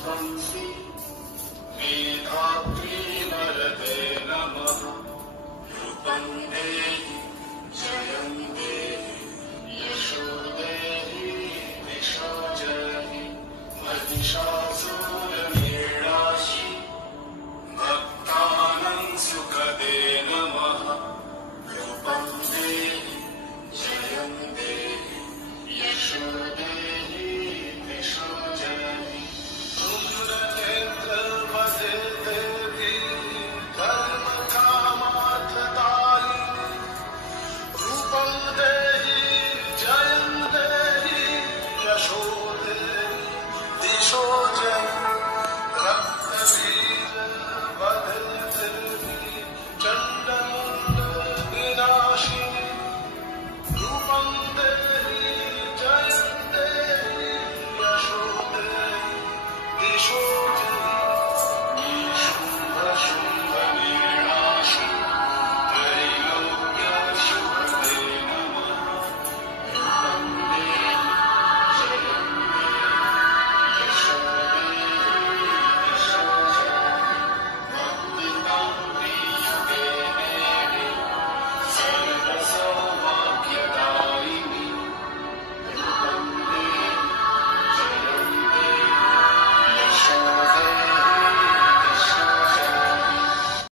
स्वस्ति मेधात्री वरदे नमः। रूपं देहि जयं देहि यशो देहि दिशो जयहि। महिषासुरनिर्नाशि भक्तानां सुखदे नमः। रूपं देहि जयं देहि यशो देहि दिशो जयहि। धूम्रनेत्र वदे देवी धर्मकामार्थदायिनी। रूपं देहि जयं देहि यशो देहि दिशो जयहि। रक्तबीज वदे देवी चण्डमुण्डविनाशिनी। रूपं देहि जयं देहि यशो देहि दिशो